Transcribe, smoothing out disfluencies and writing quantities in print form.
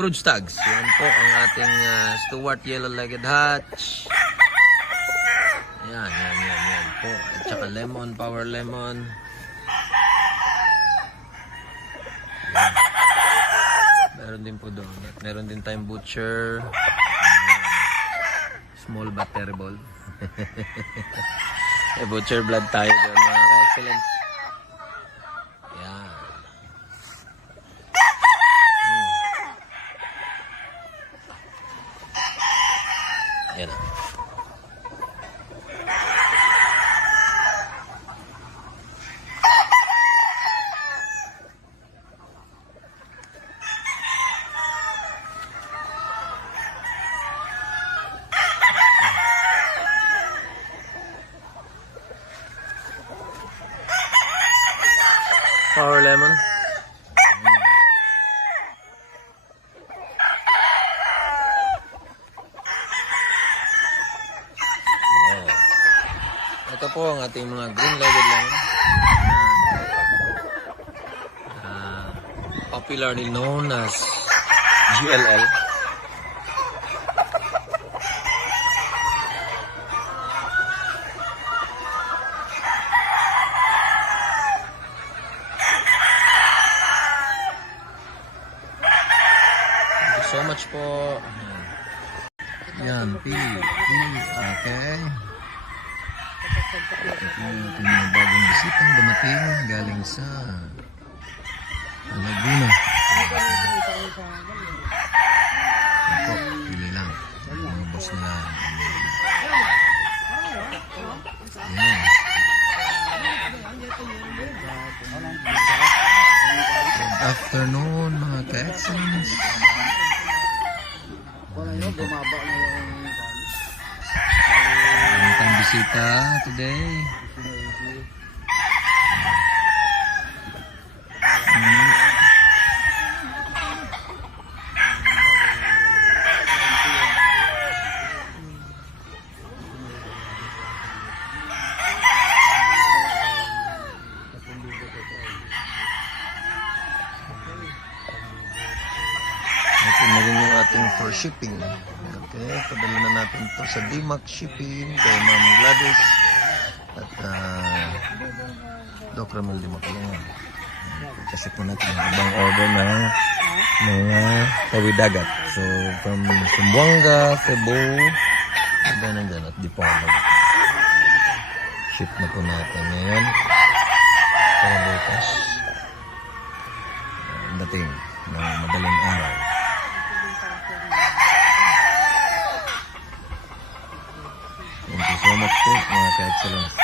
brood stags. Yan po ang ating Stuart Yellow-Legged Hatch. Yan po. At saka lemon, power lemon. Yan. Meron din po doon. At meron din tayong butcher. Small but terrible. Butcher blood tayo doon mga ka-excellence. Yan. Yan. Power lemon. Ito po ang ating mga green-legged lemon. Popularly known as GLL. So much po. Yan, okay. Ito yung ating mga bagong bisitang dumating galing sa Laguna. Ito, pili lang. Mga boss nila. Yan. Good afternoon mga ka-excellence. Ang tayong bisita today. Ito na rin yung ating for shipping. Okay, padala na natin ito sa DMAX Shipping kay Ma'am Gladys at Doc Ramel de Macalongan. Kasi po natin yung ibang order na mga tawi-dagat. So, from Zamboanga, Cebu, hanggang at Dipolog. Ship na po natin ngayon. Para bukas. Dating ng madaling araw. Thank you so much po mga ka-excellence.